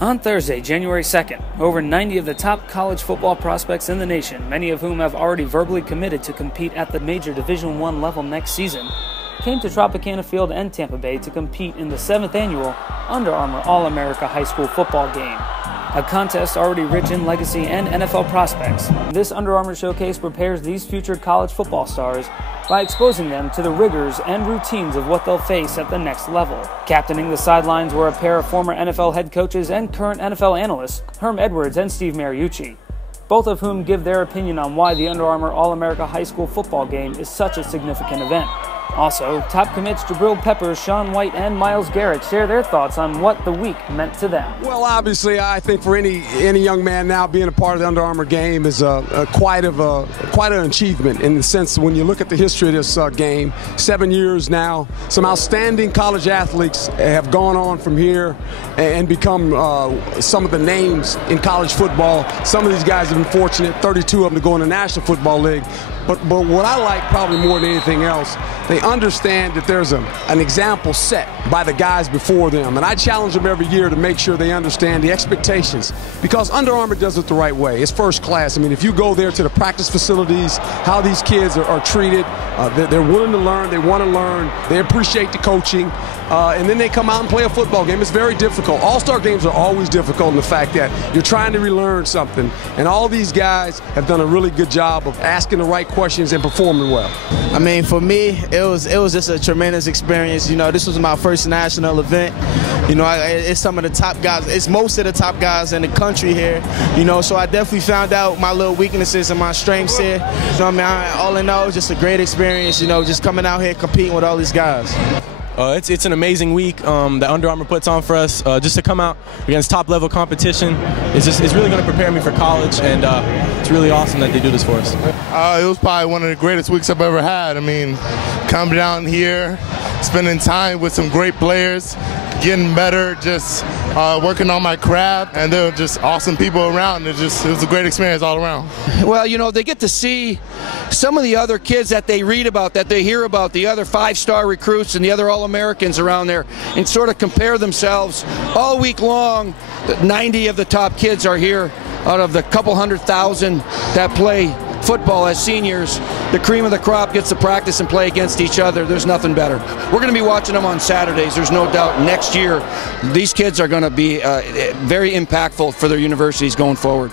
On Thursday, January 2nd, over 90 of the top college football prospects in the nation, many of whom have already verbally committed to compete at the major Division I level next season, came to Tropicana Field and Tampa Bay to compete in the 7th annual Under Armour All-America High School Football Game, a contest already rich in legacy and NFL prospects. This Under Armour showcase prepares these future college football stars by exposing them to the rigors and routines of what they'll face at the next level. Captaining the sidelines were a pair of former NFL head coaches and current NFL analysts, Herm Edwards and Steve Mariucci, both of whom give their opinion on why the Under Armour All-America High School Football Game is such a significant event. Also, top commits Jabril Peppers, Sean White, and Myles Garrett share their thoughts on what the week meant to them. Well, obviously, I think for any young man now, being a part of the Under Armour game is quite an achievement in the sense when you look at the history of this game. 7 years now, some outstanding college athletes have gone on from here and become some of the names in college football. Some of these guys have been fortunate, 32 of them to go in the National Football League. But what I like probably more than anything else, they understand that there's an example set by the guys before them. And I challenge them every year to make sure they understand the expectations, because Under Armour does it the right way. It's first class. I mean, if you go there to the practice facilities, how these kids are treated, they're willing to learn, they want to learn, they appreciate the coaching, and then they come out and play a football game. It's very difficult. All-star games are always difficult in the fact that you're trying to relearn something, and all these guys have done a really good job of asking the right questions and performing well. I mean, for me, it was just a tremendous experience. You know, this was my first national event. You know, it's some of the top guys. It's most of the top guys in the country here. You know, so I definitely found out my little weaknesses and my strengths here. So I mean, all in all, just a great experience. You know, just coming out here competing with all these guys. It's an amazing week that Under Armour puts on for us. Just to come out against top-level competition it's really going to prepare me for college, and it's really awesome that they do this for us. It was probably one of the greatest weeks I've ever had. I mean, coming down here, spending time with some great players, getting better, just working on my craft, and there were just awesome people around. It was a great experience all around. Well, you know, they get to see some of the other kids that they read about, that they hear about, the other five-star recruits and the other All-Americans around there, and sort of compare themselves all week long. 90 of the top kids are here out of the couple 100,000 that play football as seniors. The cream of the crop gets to practice and play against each other. There's nothing better. We're going to be watching them on Saturdays. There's no doubt next year these kids are going to be very impactful for their universities going forward.